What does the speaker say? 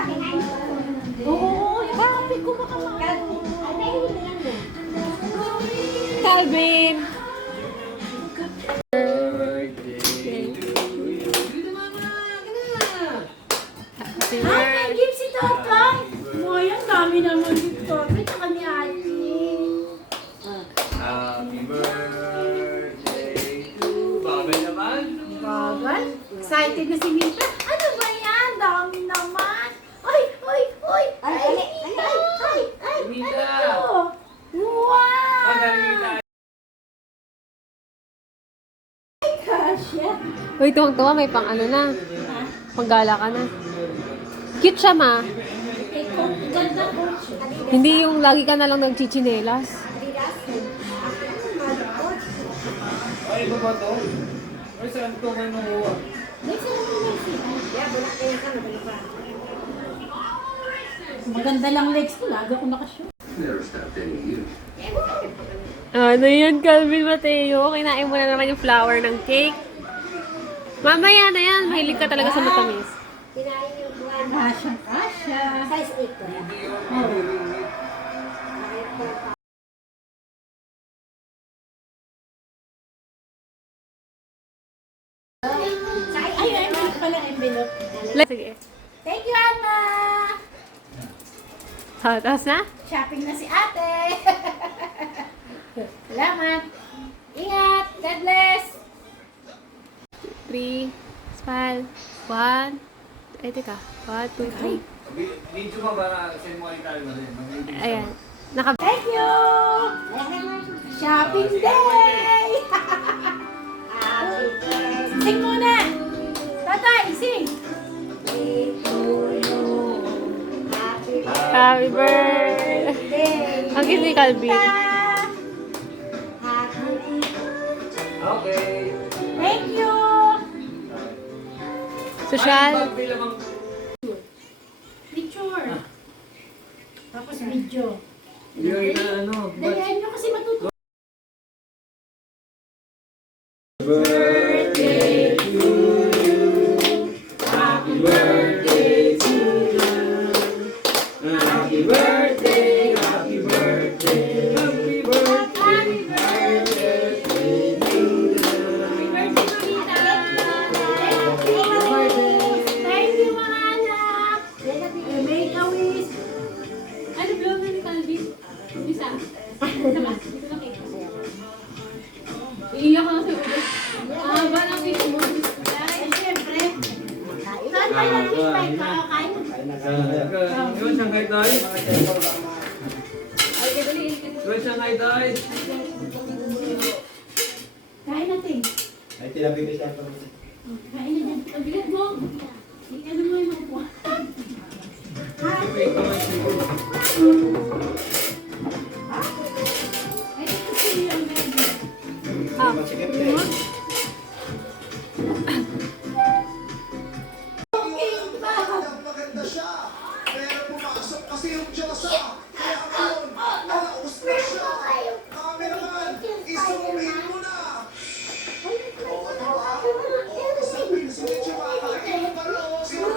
Oo, bakit ko baka maano? Calvin! Ay, may gift si Tatay! Boy, ang dami naman dito. May tsaka ni Ate. Happy birthday to Bagay naman. Bagay? Excited na si Mita. Ano ba yan? Dami naman. Ay! Mita! Ano? Wow! Margarita. Ay, kasya. Uy, tuwang-tuwa, may pang ano na. Panggala ka na. Cute siya, ma. Ganda coach. Hindi yung lagi ka na lang nagchichinelas. Ay, iba ba to? Ay, saan to kayo nakuha? Maganda lang legs ko. Lagi ko nakashoot. Ano yan, Calvin Mateo? Kinain mo na naman yung flour ng cake. Mamaya na yan. Mahilig ka talaga sa matamis. Kasya. Size 8 ko. Ay, pala envelope. Sige. Thank you, Anna! Tapos na? Shopping na si ate! Salamat! Ingat! God bless! 3, smile. 1, ay, teka. 1, 2, 3. Video mo ba send mo kay Carl na rin? Ayan. Naka... Thank you! Shopping day! Sing muna! Tatay, sing! Happy birthday! Ang cute ni Calvin. Okay. Thank you! Social. Ay, magbilamang. Picture! Tapos video. Yung ano. Dalihan nyo kasi matuto. Birthday to you. Happy birthday to you. Happy birthday, happy birthday, happy birthday, happy birthday to you. Happy birthday, Mamita! Thank you, mga anak! Make a wish! Ano blow na ni Calvin? Bisa? Sama? Dito na kayo. Iiyak ka na sa ulo. Ba lang dito mo? Ay, siyempre. Saan tayo nag-feedback? Kakain? Yun, Shanghai Thai. Yun, Shanghai Thai. Kain natin. Ay, tinabigay siya pa. Kain na dyan. Pagbigat mo. Ano mo yung makuha? Ay, ito si yung baby. Ah. Masikip na eh. Maganda siya, pero pumasok kasi yung Diyosa. Kaya ngayon, nalaos na siya. Cameraman, isumin mo na. O, diba? O, sabihin si Medyo Mata, pero sino